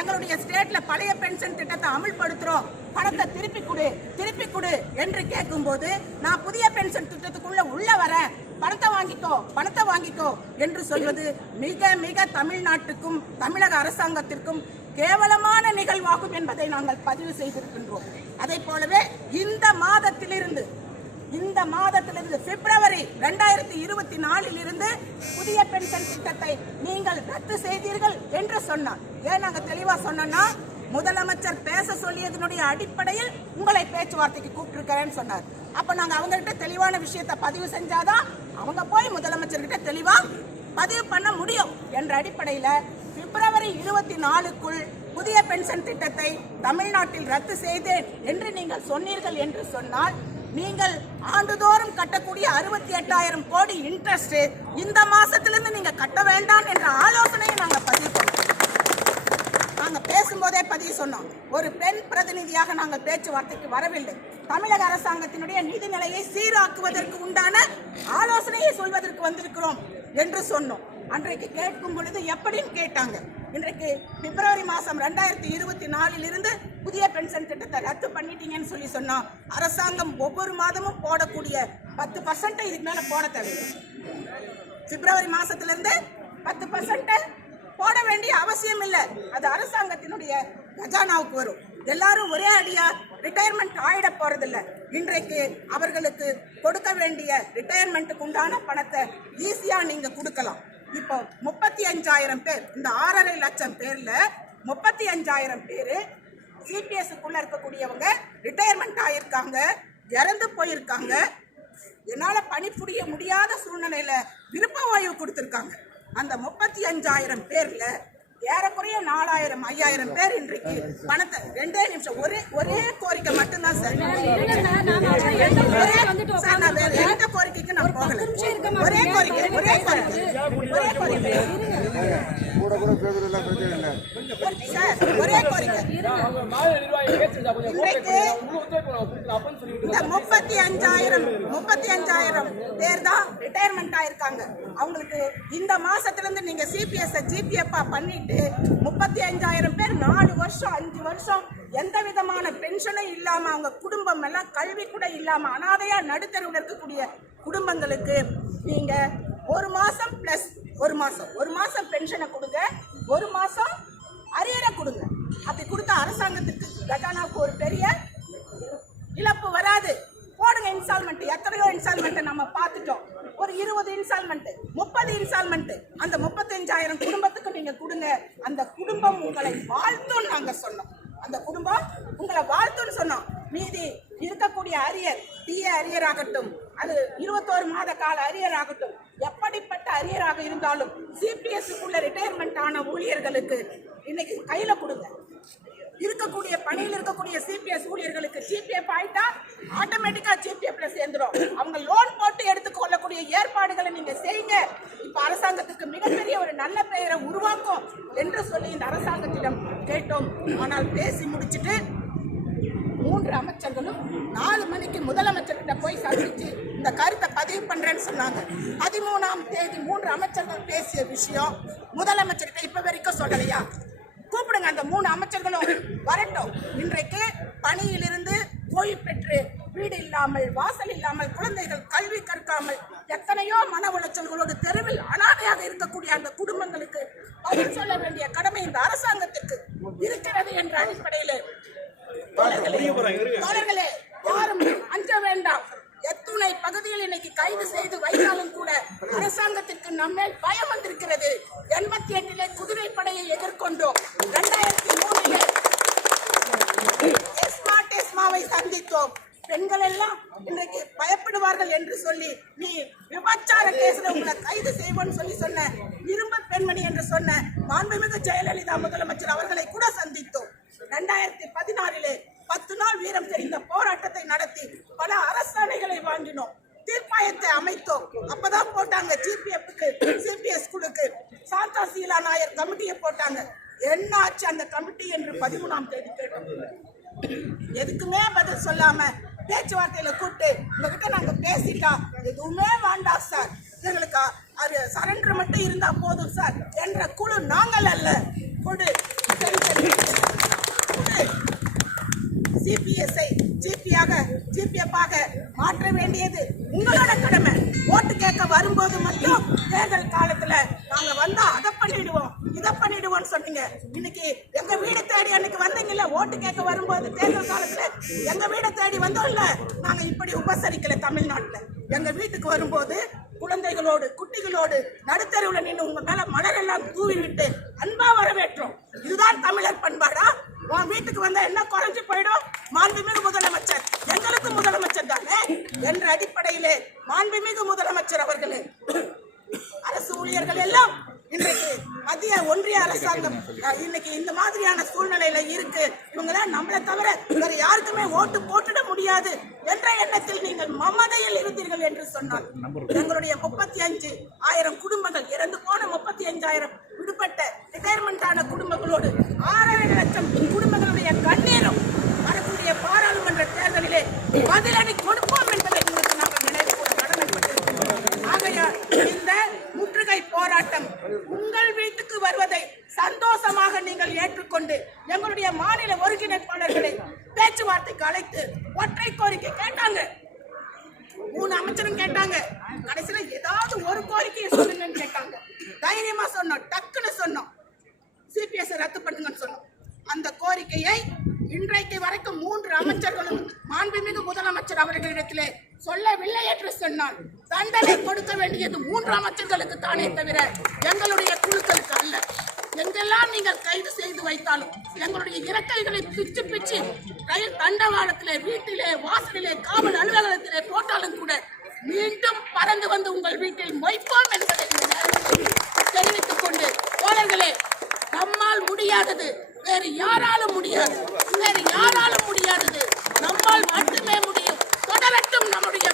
எங்களுடைய ஸ்டேட்ல பழைய பென்ஷன் திட்டத்தை அமல்படுத்துறோம். பணத்தை திருப்பி கொடு திருப்பி கொடு என்று கேட்கும்போது நான் புதிய பென்ஷன் திட்டத்துக்குள்ள உள்ள வரேன். பணத்தை வாங்கிக்கோ பணத்தை வாங்கிக்கோ என்று சொல்வது மிக மிக தமிழ்நாட்டுக்கும் தமிழக அரசாங்கத்திற்கும் கேவலமான நிகழ்வாகும் என்பதை நாங்கள் பதிவு செய்திருக்கின்றோம். அதை போலவே இந்த மாதத்திலிருந்து இந்த மாதத்திலிருந்து பிப்ரவரி ரெண்டாயிரத்தி இருபத்தி நாலில் இருந்து புதிய பென்ஷன் திட்டத்தை நீங்கள் ரத்து செய்தீர்கள் என்று சொன்னார். ஏன் நாங்க தெளிவா சொன்னோம்னா முதலமைச்சர் பேச சொல்லியதனுடைய அடிப்படையில் உங்களை பேச்சுவார்த்தைக்கு கூப்பிட்டுருக்கிறேன்னு சொன்னார். அப்ப நாங்க அவங்க கிட்ட தெளிவான விஷயத்தை பதிவு செஞ்சாதான் அவங்க போய் முதலமைச்சர்கிட்ட தெளிவாக தெளிவா பதிவு பண்ண முடியும் என்ற அடிப்படையில பிப்ரவரி இருபத்தி நாலுக்குள் புதிய பென்ஷன் திட்டத்தை தமிழ்நாட்டில் ரத்து செய்தேன் என்று நீங்கள் சொன்னீர்கள் என்று சொன்னால் நீங்கள் ஆண்டுதோறும் கட்டக்கூடிய அறுபத்தி எட்டாயிரம் கோடி இன்ட்ரெஸ்ட் இந்த மாசத்திலிருந்து நீங்க கட்ட வேண்டாம் என்ற ஆலோசனையை நாங்க பதிவு பண்ணோம் நாங்க பேசும்போதே பதிவு சொன்னோம். ஒரு பெண் பிரதிநிதியாக நாங்கள் பேச்சுவார்த்தைக்கு வரவில்லை. தமிழக அரசாங்கத்தினுடைய நிதி நிலையை சீராக்குவதற்கு உண்டான ஆலோசனையை சொல்வதற்கு வந்திருக்கிறோம் என்று சொன்னோம். அன்றைக்கு கேட்கும் பொழுது எப்படின்னு கேட்டாங்க. இன்றைக்கு பிப்ரவரி மாதம் ரெண்டாயிரத்தி இருபத்தி நாலில் இருந்து புதிய பென்ஷன் திட்டத்தை ரத்து பண்ணிட்டீங்கன்னு சொல்லி சொன்னோம். அரசாங்கம் ஒவ்வொரு மாதமும் போடக்கூடிய பத்து பர்சன்ட்டை இதுக்கு மேலே போட தேவையில்லை. பிப்ரவரி மாதத்துலேருந்து பத்து பர்சன்ட்டை போட வேண்டிய அவசியம் இல்லை. அது அரசாங்கத்தினுடைய கஜானாவுக்கு வரும். எல்லாரும் ஒரே அடியா ரிட்டையர்மெண்ட் ஆயிட போறதில்ல. இன்றைக்கு அவர்களுக்கு கொடுக்க வேண்டிய ரிட்டையர்மெண்ட்டுக்கு உண்டான பணத்தை ஈஸியாக நீங்கள் கொடுக்கலாம். இப்போ முப்பத்தி அஞ்சாயிரம் பேர் இந்த ஆறரை லட்சம் பேரில் முப்பத்தி அஞ்சாயிரம் பேர் சிபிஎஸ்க்குள்ளே இருக்கக்கூடியவங்க ரிட்டையர்மெண்ட் ஆகியிருக்காங்க இறந்து போயிருக்காங்க. என்னால் பணிபுரிய முடியாத சூழ்நிலையில் விருப்ப ஓய்வு கொடுத்துருக்காங்க. அந்த முப்பத்தி அஞ்சாயிரம் பேரில் ஏறக்குறைய நாலாயிரம் ஐயாயிரம் பேர் இன்றைக்கு பணத்தை ரெண்டே நிமிஷம் ஒரே ஒரே கோரிக்கை மட்டும்தான் சார். ஒரே சார் நான் வேற எந்த கோரிக்கைக்கு நான் போகல ஒரே கோரிக்கை ஒரே கோரிக்கை. ஒரே கோரிக்கை. கூட கூட பேசுறதுல பிரச்சனை இல்லை. சார் ஒரே கோரிக்கை. இன்றைக்கு இந்த முப்பத்தி அஞ்சாயிரம் முப்பத்தி அஞ்சாயிரம் பேர் தான் ரிட்டையர்மெண்ட் ஆயிருக்காங்க. அவங்களுக்கு இந்த மாசத்துல இருந்து நீங்க சிபிஎஸ் ஜிபிஎஃப் பண்ணிட்டு முப்பத்தி அஞ்சாயிரம் பேர் நாலு வருஷம் அஞ்சு வருஷம் எந்த விதமான பென்ஷனும் இல்லாம அவங்க குடும்பம் எல்லாம் கல்வி கூட இல்லாம அனாதையா நடுத்தருவில் இருக்கக்கூடிய குடும்பங்களுக்கு நீங்கள் ஒரு மாதம் ப்ளஸ் ஒரு மாதம் ஒரு மாதம் பென்ஷனை கொடுங்க. ஒரு மாதம் அரியரை கொடுங்க. அப்படி கொடுத்தா அரசாங்கத்துக்கு கஜானாவுக்கு ஒரு பெரிய இழப்பு வராது. போடுங்க இன்ஸ்டால்மெண்ட் எத்தனையோ இன்ஸ்டால்மெண்ட்டை நம்ம பார்த்துட்டோம். ஒரு இருபது இன்ஸ்டால்மெண்ட் முப்பது இன்ஸ்டால்மெண்ட் அந்த முப்பத்தஞ்சாயிரம் குடும்பத்துக்கு நீங்க கொடுங்க. அந்த குடும்பம் உங்களை வாழ்த்தும் நாங்க சொன்னோம். அந்த குடும்பம் உங்களை வாழ்த்தும் சொன்னோம். மீதி இருக்கக்கூடிய அரியர் டிஏ அரியர் ஆகட்டும் அது இருபத்தோரு மாத கால அரியர் ஆகட்டும் எப்படிப்பட்ட அரியராக இருந்தாலும் சிபிஎஸ்க்குள்ள ரிட்டையர்மெண்ட் ஆன ஊழியர்களுக்கு இன்னைக்கு கையில கொடுங்க. இருக்கக்கூடிய பணியில் இருக்கக்கூடிய சிபிஎஸ் ஊழியர்களுக்கு ஜிபிஎஃப் ஆயிட்டா ஆட்டோமேட்டிக்கா ஜிபிஎஃப்ல சேர்ந்துரும். அவங்க லோன் போட்டு எடுத்துக்கொள்ளக்கூடிய ஏற்பாடுகளை நீங்க செய்யுங்க. இப்ப அரசாங்கத்துக்கு மிகப்பெரிய ஒரு நல்ல பெயரை உருவாக்கும் என்று சொல்லி இந்த அரசாங்கத்திடம் கேட்டோம். ஆனால் பேசி முடிச்சுட்டு மூன்று அமைச்சர்களும் நாலு மணிக்கு முதலமைச்சர்கிட்ட போய் சந்திச்சு இந்த கருத்தை பதிவு பண்றேன்னு சொன்னாங்க. பதிமூணாம் தேதி மூன்று அமைச்சர்கள் பேசிய விஷயம் முதலமைச்சர்கிட்ட இப்ப வரைக்கும் சொல்லலையா? கூப்பிடுங்க அந்த மூணு அமைச்சர்களும் வரட்டும். இன்றைக்கு பணியிலிருந்து ஓய்வு பெற்று வீடு இல்லாமல் வாசல் இல்லாமல் குழந்தைகள் கல்வி கற்காமல் எத்தனையோ மன உளைச்சல்களோடு தெருவில் அனாதையாக இருக்கக்கூடிய அந்த குடும்பங்களுக்கு பதில் சொல்ல வேண்டிய கடமை இந்த அரசாங்கத்திற்கு இருக்கிறது என்ற அடிப்படையில் தோழர்களே யாரும் அஞ்ச வேண்டாம். எத்துணை பகுதியில் இன்னைக்கு கைது செய்து வைத்தாலும் கூட அரசாங்கத்திற்கு நம்மேல் பயம் வந்திருக்கிறது. எண்பத்தி எட்டிலே குதிரை படையை எதிர்கொண்டோம். இரண்டாயிரத்தி மூணிலே எஸ்மா டெஸ்மாவை சந்தித்தோம். பெண்கள் எல்லாம் இன்றைக்கு பயப்படுவார்கள் என்று சொல்லி நீ விபச்சார கேஸ்ல உங்களை கைது செய்வோன்னு சொல்லி சொன்ன இரும்பு பெண்மணி என்று சொன்ன மாண்புமிகு ஜெயலலிதா முதலமைச்சர் அவர்களை கூட சந்தித்தோம். ரெண்டாயிரத்தி பதினாறிலே பத்து நாள் வீரம் தெரிந்த போராட்டத்தை நடத்தி பல அரசாணைகளை வாங்கினோம். தீர்ப்பாயத்தை அமைத்தோம். அப்பதான் போட்டாங்க. சிபிஎஃப்க்கு சிபிஎஸ் குழுக்கு சாந்தா சீலா நாயர் கமிட்டியை போட்டாங்க. என்ன ஆச்சு அந்த கமிட்டி என்று பதிமூணாம் தேதி கேட்டோம். எதுக்குமே பதில் சொல்லாம பேச்சுவார்த்தையில கூப்பிட்டு உங்ககிட்ட நாங்க பேசிட்டா எதுவுமே வேண்டாம் சார். எங்களுக்கு அது சரண்டர் மட்டும் இருந்தா போதும் சார். என்ற குழு நாங்கள் அல்ல. கொடு. சரி சரி. சிபிஎஸ்ஐ ஜிபியாக ஜிபிஎஃபாக மாற்ற வேண்டியது உங்களோட கடமை. ஓட்டு கேட்க வரும்போது மட்டும் தேர்தல் காலத்துல நாங்க வந்தா அதை பண்ணிடுவோம் இதை பண்ணிடுவோம்னு சொன்னீங்க. இன்னைக்கு எங்க வீடு தேடி அன்னைக்கு வந்தீங்கல்ல ஓட்டு கேட்க வரும்போது தேர்தல் காலத்துல எங்க வீடை தேடி வந்தோம் இல்லை நாங்க இப்படி உபசரிக்கல தமிழ்நாட்டுல. எங்க வீட்டுக்கு வரும்போது குழந்தைகளோடு குட்டிகளோடு நடுத்தருவில் நின்று உங்க மேல மலரெல்லாம் தூவி விட்டு அன்பா வரவேற்றோம். இதுதான் தமிழர் பண்பாடா? உன் வீட்டுக்கு வந்தா என்ன குறைஞ்சு போயிடும்? மாண்புமிகு முதலமைச்சர். எங்களுக்கு முதலமைச்சர் தானே? என்ற அடிப்படையிலே மாண்புமிகு முதலமைச்சர் அவர்களே அரசு ஊழியர்கள் எல்லாம் இன்றைக்கு மத்திய ஒன்றிய அரசாங்கம் இன்னைக்கு இந்த மாதிரியான சூழ்நிலையில இருக்கு. இவங்களாம் நம்மளை தவிர வேற யாருக்குமே ஓட்டு போட்டுட முடியாது என்ற எண்ணத்தில் நீங்கள் மமதையில் இருந்தீர்கள் என்று சொன்னால் எங்களுடைய முப்பத்தி அஞ்சு ஆயிரம் குடும்பங்கள் இறந்து போன முப்பத்தி அஞ்சாயிரம் விடுபட்ட ரிட்டையர்மெண்ட் ஆன குடும்பங்களோடு பதிலடி கொடுப்போம் என்பதை உங்களுக்கு நாங்கள் நினைவு கூற கடமைப்பட்டிருக்கிறோம். ஆகையால் இந்த முற்றுகை போராட்டம் உங்கள் வீட்டுக்கு வருவதை சந்தோஷமாக நீங்கள் ஏற்றுக்கொண்டு எங்களுடைய மாநில ஒருங்கிணைப்பாளர்களை பேச்சுவார்த்தைக்கு அழைத்து ஒற்றை கோரிக்கை கேட்டாங்க. மூணு அமைச்சரும் கேட்டாங்க. கடைசியில ஏதாவது ஒரு கோரிக்கையை சொல்லுங்கன்னு கேட்டாங்க. தைரியமா சொன்னோம் டக்குன்னு சொன்னோம். சிபிஎஸ் ரத்து பண்ணுங்கன்னு சொன்னோம். அந்த கோரிக்கையை இன்றைக்கு வரைக்கும் மூன்று அமைச்சர்களும் மாண்புமிகு முதலமைச்சர் அவர்களிடத்திலே சொல்லவில்லை என்று சொன்னால் தண்டனை கொடுக்க வேண்டியது மூன்று அமைச்சர்களுக்கு தானே தவிர எங்களுடைய குழுக்களுக்கு அல்ல. எங்கெல்லாம் நீங்கள் கைது செய்து வைத்தாலும் எங்களுடைய இறக்கைகளை பிச்சு பிச்சு ரயில் தண்டவாளத்திலே வீட்டிலே வாசலிலே காவல் அலுவலகத்திலே போட்டாலும் கூட மீண்டும் பறந்து வந்து உங்கள் வீட்டில் மொய்ப்போம் என்பதை நேரத்தில் தெரிவித்துக் கொண்டு தோழர்களே நம்மால் முடியாதது வேறு யாராலும் முடியாது. வேறு யாராலும் முடியாதது. நம்மால் மட்டுமே முடியும். தொடரட்டும் நம்முடைய